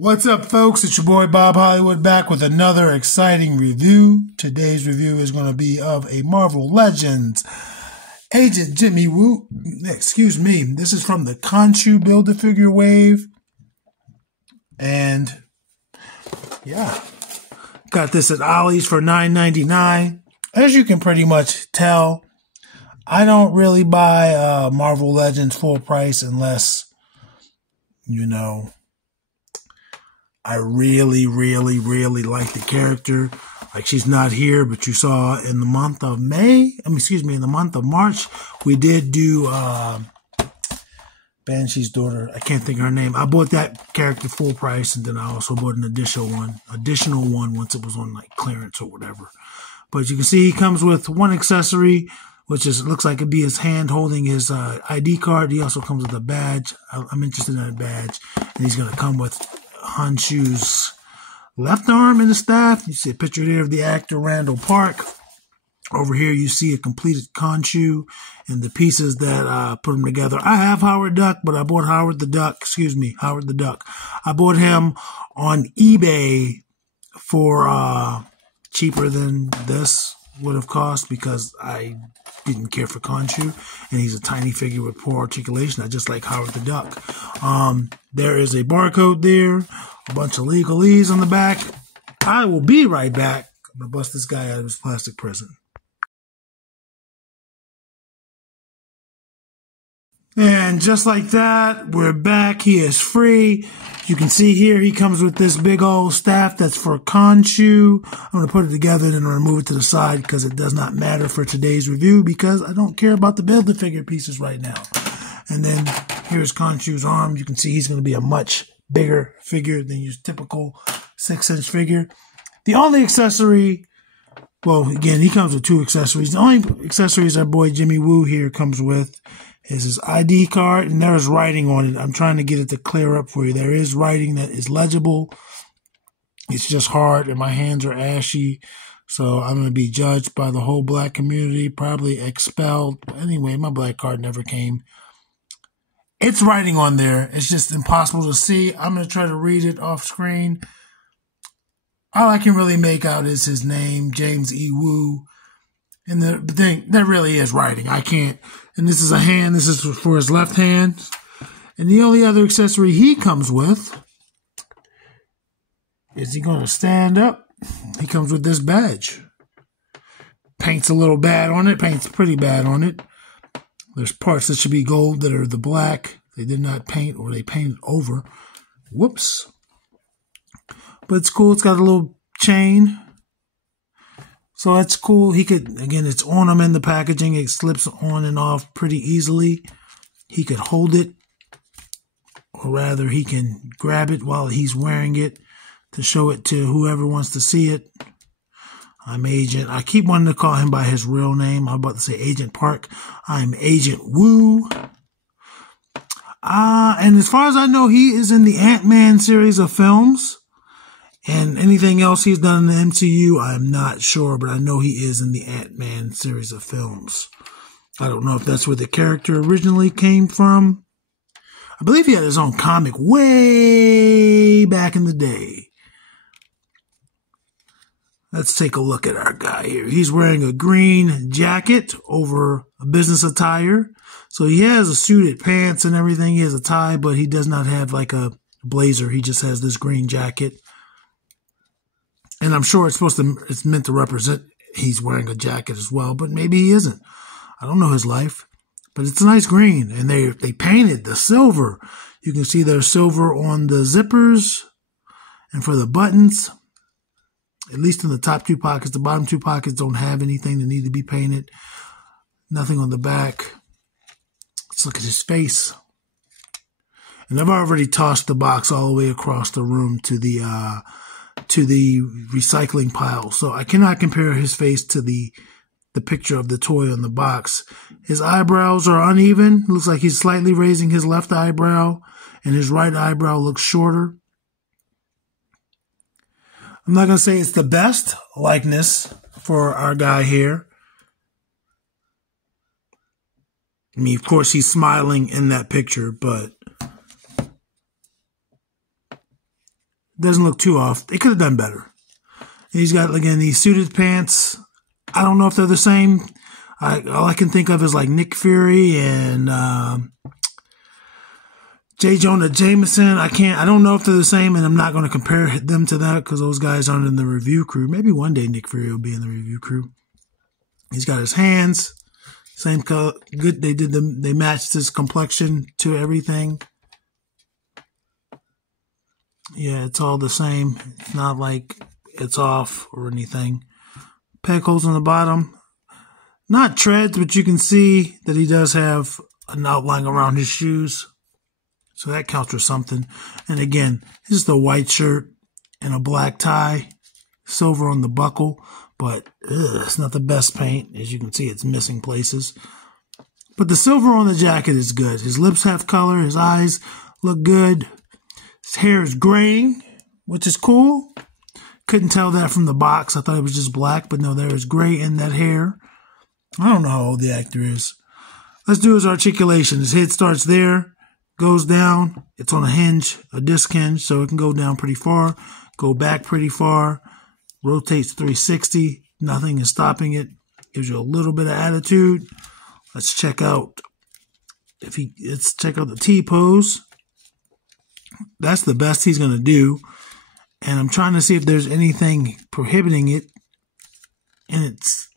What's up, folks? It's your boy Bob Hollywood back with another exciting review. Today's review is going to be of a Marvel Legends Agent Jimmy Woo. Excuse me. This is from the Khonshu Build-A-Figure wave. And yeah, got this at Ollie's for $9.99. As you can pretty much tell, I don't really buy Marvel Legends full price unless, I really like the character. Like, she's not here, but you saw in the month of in the month of March, we did do Banshee's daughter. I can't think of her name. I bought that character full price, and then I also bought an additional one once it was on like clearance or whatever. But you can see he comes with one accessory, which looks like it'd be his hand holding his ID card. He also comes with a badge. I'm interested in that badge, and he's gonna come with Khonshu's left arm in the staff. You see a picture there of the actor Randall Park. Over here you see a completed Khonshu and the pieces that put them together. I have Howard Duck, but I bought Howard the Duck. I bought him on eBay for cheaper than this would have cost because I didn't care for Khonshu, and he's a tiny figure with poor articulation. I just like Howard the Duck. There is a barcode there, a bunch of legalese on the back. I will be right back. I'm gonna bust this guy out of his plastic prison. And just like that, we're back. He is free. You can see here he comes with this big old staff that's for Khonshu. I'm going to put it together and then remove it to the side because it does not matter for today's review because I don't care about the Build-A-Figure pieces right now. And then here's Khonshu's arm. You can see he's going to be a much bigger figure than your typical 6-inch figure. The only accessory, well, again, he comes with two accessories. The only accessories our boy Jimmy Woo here comes with is his ID card, and there's writing on it. I'm trying to get it to clear up for you. There is writing that is legible. It's just hard, and my hands are ashy, so I'm going to be judged by the whole black community, probably expelled. Anyway, my black card never came. It's writing on there. It's just impossible to see. I'm going to try to read it off screen. All I can really make out is his name, James E. Woo. And the thing, there really is writing. I can't. And this is a hand. This is for his left hand. And the only other accessory he comes with is he going to stand up. He comes with this badge. Paint's a little bad on it. Paint's pretty bad on it. There's parts that should be gold that are the black. They did not paint, or they painted over. Whoops. But it's cool. It's got a little chain. So that's cool. He could, again, it's on him in the packaging. It slips on and off pretty easily. He could hold it, or rather he can grab it while he's wearing it to show it to whoever wants to see it. I'm Agent. I keep wanting to call him by his real name. I'm about to say Agent Park. I'm Agent Woo. And as far as I know, he is in the Ant-Man series of films. And anything else he's done in the MCU, I'm not sure, but I know he is in the Ant-Man series of films. I don't know if that's where the character originally came from. I believe he had his own comic way back in the day. Let's take a look at our guy here. He's wearing a green jacket over a business attire. So he has a suited pants and everything. He has a tie, but he does not have like a blazer. He just has this green jacket. And I'm sure it's meant to represent he's wearing a jacket as well, but maybe he isn't. I don't know his life, but it's a nice green. And they painted the silver. You can see there's silver on the zippers and for the buttons, at least in the top two pockets. The bottom two pockets don't have anything that need to be painted. Nothing on the back. Let's look at his face. And I've already tossed the box all the way across the room to the recycling pile. So I cannot compare his face to the picture of the toy on the box. His eyebrows are uneven. Looks like he's slightly raising his left eyebrow, and his right eyebrow looks shorter. I'm not going to say it's the best likeness for our guy here. I mean, of course, he's smiling in that picture, but Doesn't look too off. They could have done better. He's got, again, these suited pants. I don't know if they're the same. All I can think of is like Nick Fury and J. Jonah Jameson. I don't know if they're the same, and I'm not going to compare them to that because those guys aren't in the review crew. Maybe one day Nick Fury will be in the review crew. He's got his hands, same color. Good. They matched his complexion to everything. Yeah, it's all the same. It's not like it's off or anything. Peg holes on the bottom. Not treads, but you can see that he does have an outline around his shoes. So that counts for something. And again, this is the white shirt and a black tie. Silver on the buckle. But it's not the best paint. As you can see, it's missing places. But the silver on the jacket is good. His lips have color. His eyes look good. His hair is graying, which is cool. Couldn't tell that from the box. I thought it was just black. But no, there is gray in that hair. I don't know how old the actor is. Let's do his articulation. His head starts there, goes down. It's on a hinge, a disc hinge, so it can go down pretty far, go back pretty far, rotates 360. Nothing is stopping it. Gives you a little bit of attitude. Let's check out let's check out the T pose. That's the best he's going to do. And I'm trying to see if there's anything prohibiting it. And it's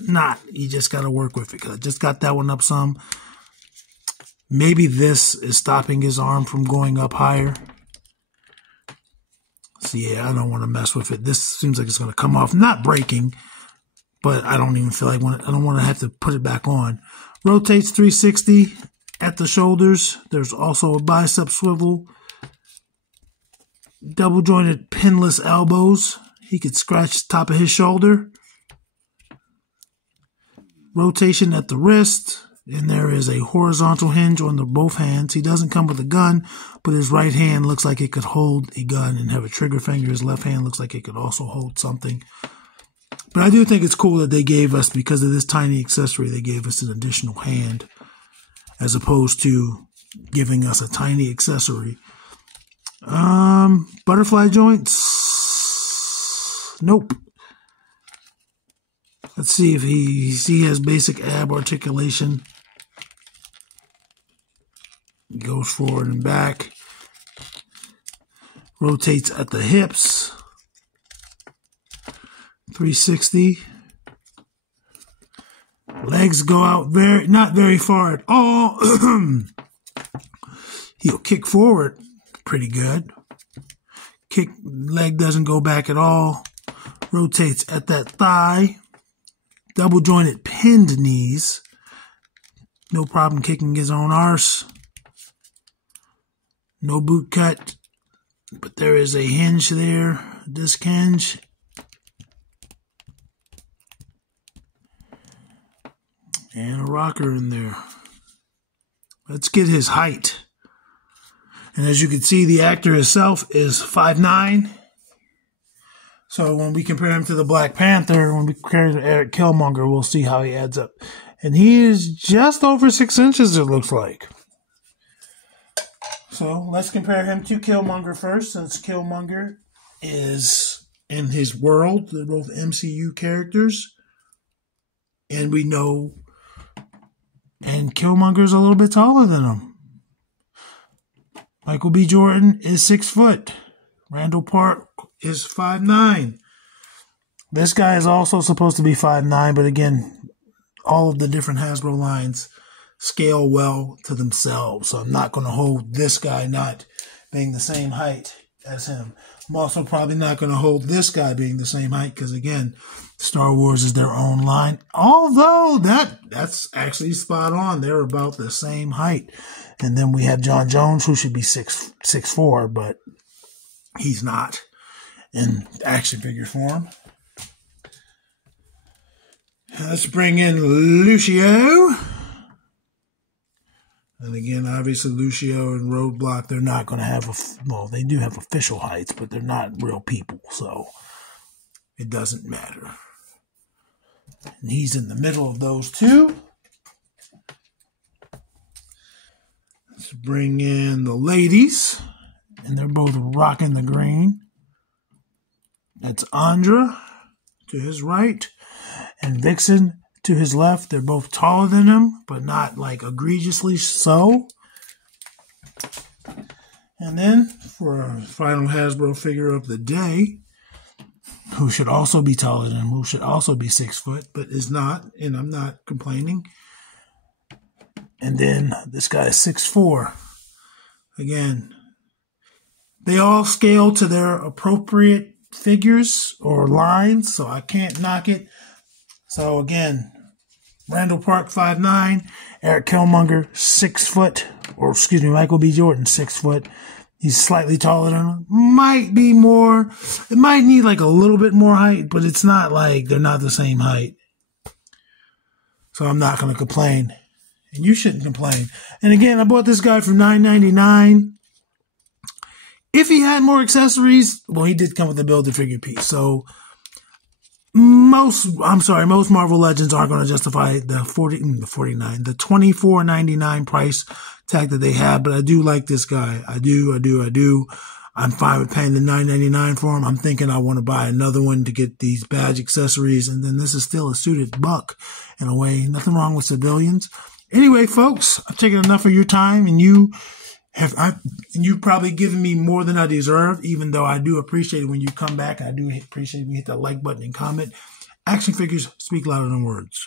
not. You just got to work with it. Because I just got that one up some. Maybe this is stopping his arm from going up higher. So yeah, I don't want to mess with it. This seems like it's going to come off. Not breaking. But I don't even feel like I don't want to have to put it back on. Rotates 360 at the shoulders. There's also a bicep swivel. Double jointed pinless elbows. He could scratch the top of his shoulder. Rotation at the wrist. And there is a horizontal hinge on both hands. He doesn't come with a gun, but his right hand looks like it could hold a gun and have a trigger finger. His left hand looks like it could also hold something. But I do think it's cool that they gave us, because of this tiny accessory, they gave us an additional hand as opposed to giving us a tiny accessory. Butterfly joints. Nope. Let's see if he has basic ab articulation. Goes forward and back. Rotates at the hips. 360. Legs go out not very far at all. He'll kick forward pretty good. Leg doesn't go back at all. Rotates at that thigh. Double jointed pinned knees. No problem kicking his own arse. No boot cut. But there is a hinge there. Disc hinge. And a rocker in there. Let's get his height. And as you can see, the actor himself is 5'9". So when we compare him to the Black Panther, when we compare him to Eric Killmonger, we'll see how he adds up. And he is just over 6 inches, it looks like. So let's compare him to Killmonger first, since Killmonger is in his world. They're both MCU characters. And we know, and Killmonger's a little bit taller than him. Michael B. Jordan is 6 foot. Randall Park is 5'9". This guy is also supposed to be 5'9", but again, all of the different Hasbro lines scale well to themselves. So I'm not going to hold this guy not being the same height as him. I'm also probably not going to hold this guy being the same height because, again, Star Wars is their own line. Although that's actually spot on. They're about the same height. And then we have John Jones, who should be 6'4", but he's not in action figure form. Let's bring in Lucio. And again, obviously, Lucio and Roadblock, they're not going to have, well, they do have official heights, but they're not real people, so it doesn't matter. And he's in the middle of those two. Let's bring in the ladies. and they're both rocking the green. That's Andra to his right, and Vixen to his left. They're both taller than him, but not like egregiously so. And then for our final Hasbro figure of the day, who should also be taller than him, who should also be 6 foot, but is not, and I'm not complaining. And then this guy is 6'4". Again, they all scale to their appropriate figures or lines, so I can't knock it. So again, Randall Park 5'9", Eric Killmonger 6 foot, or excuse me, Michael B. Jordan 6 foot. He's slightly taller than him. Might be more. It might need like a little bit more height, but it's not like they're not the same height. So I'm not going to complain. And you shouldn't complain. And again, I bought this guy for $9.99. If he had more accessories, well, he did come with a Build-A-Figure piece. So most Marvel Legends aren't going to justify the $24.99 price tag that they have, but I do like this guy. I do. I'm fine with paying the $9.99 for him. I'm thinking I want to buy another one to get these badge accessories, and then this is still a suited buck in a way. Nothing wrong with civilians. Anyway, folks, I've taken enough of your time, and you've probably given me more than I deserve, even though I do appreciate it when you come back. I do appreciate when you hit that like button and comment. Action figures speak louder than words.